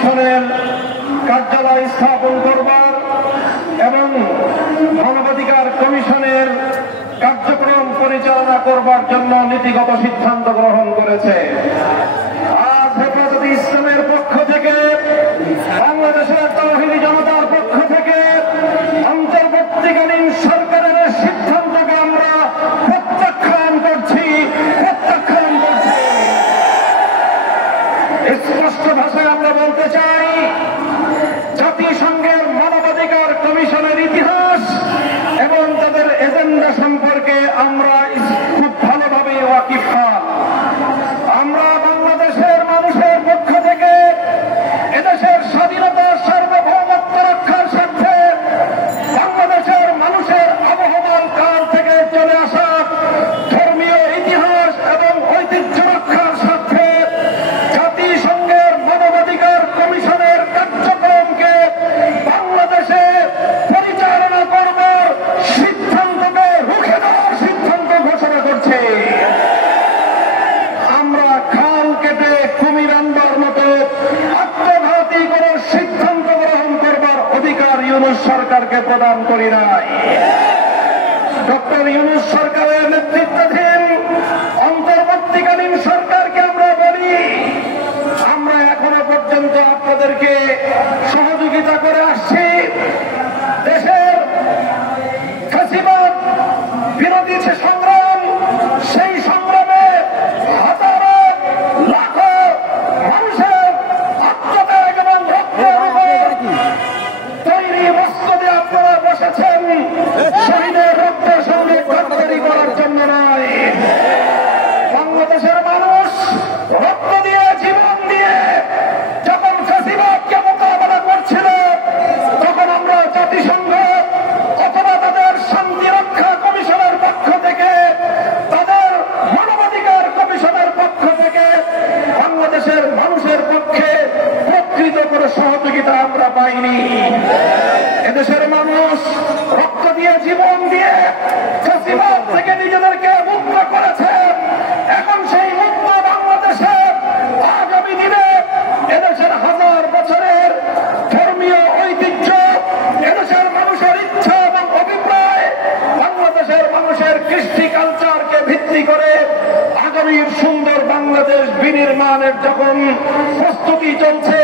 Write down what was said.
কমিশনের কার্যালয় স্থাপন করবার এবং মানবাধিকার কমিশনের কার্যক্রম পরিচালনা করবার জন্য নীতিগত সিদ্ধান্ত গ্রহণ করেছে। আজ হেফাজতে ইসলামের পক্ষ থেকে, বাংলাদেশের তাওহীদি জনতার পক্ষ থেকে অন্তর্বর্তীকালীন সরকারের সিদ্ধান্তকে আমরা প্রত্যাখ্যান করছি। স্পষ্ট ভাষায় আমরা বলতে চাই, জাতিসংঘের মানবাধিকার কমিশনের ইতিহাস এবং তাদের এজেন্ডা সম্পর্কে আমরা খুব ভালোভাবে ওয়াকিবহাল। আমরা বাংলাদেশের মানুষের পক্ষ থেকে এদেশের স্বাধীনতা সার্বভৌমত্ব রক্ষার স্বার্থে বাংলাদেশের মানুষের আবহমান কাল থেকে চলে আসা ধর্মীয় ইতিহাস এবং ঐতিহ্য রক্ষার স্বার্থে জাতিসংঘের মানবাধিকার কমিশনের কার্যক্রমকে বাংলাদেশে পরিচালনা করবার সিদ্ধান্তকে রুখে দেওয়ার সিদ্ধান্ত ঘোষণা করছে। আমরা খাল কেটে কুমির আনবার মতো আত্মঘাতী কোন সিদ্ধান্ত গ্রহণ করবার অধিকার ইউনূস সরকারকে প্রদান করি নাই। ডক্টর ইউনূস সরকারের নেতৃত্বাধীন অন্তর্বর্তীকালীন সরকারকে আমরা বলি, আমরা এখনো পর্যন্ত আপনাদেরকে সহযোগিতা করে আসছি। দেশের ফ্যাসিবাদ বিরোধী যে সংগ্রাম, সেই সংগ্রামে হাজারো লাখো মানুষের আত্মত্যাগ এবং রক্তের উপর তৈরি মসনদে আপনারা বসেছেন শহীদের রক্তের সঙ্গে গদ্দারি করার জন্য নয়। বাংলাদেশের মানুষ রক্ত দিয়ে, জীবন দিয়ে যখন ফ্যাসিবাদকে মোকাবেলা করছিল, তখন আমরা জাতিসংঘ অথবা তাদের শান্তি রক্ষা কমিশনের পক্ষ থেকে, তাদের মানবাধিকার কমিশনের পক্ষ থেকে বাংলাদেশের মানুষের পক্ষে প্রকৃত করে সহযোগিতা আমরা পাইনি। এদেশের মানুষ রক্ত দিয়ে, জীবন দিয়ে ফ্যাসিবাদ থেকে নিজেদেরকে মুক্ত করেছে। এখন সেই মুক্ত বাংলাদেশে আগামী দিনে এদেশের হাজার বছরের ধর্মীয় ঐতিহ্য, এদেশের মানুষের ইচ্ছা এবং অভিপ্রায়, বাংলাদেশের মানুষের কৃষ্টি কালচারকে ভিত্তি করে আগামীর সুন্দর বাংলাদেশ বিনির্মাণের যখন প্রস্তুতি চলছে,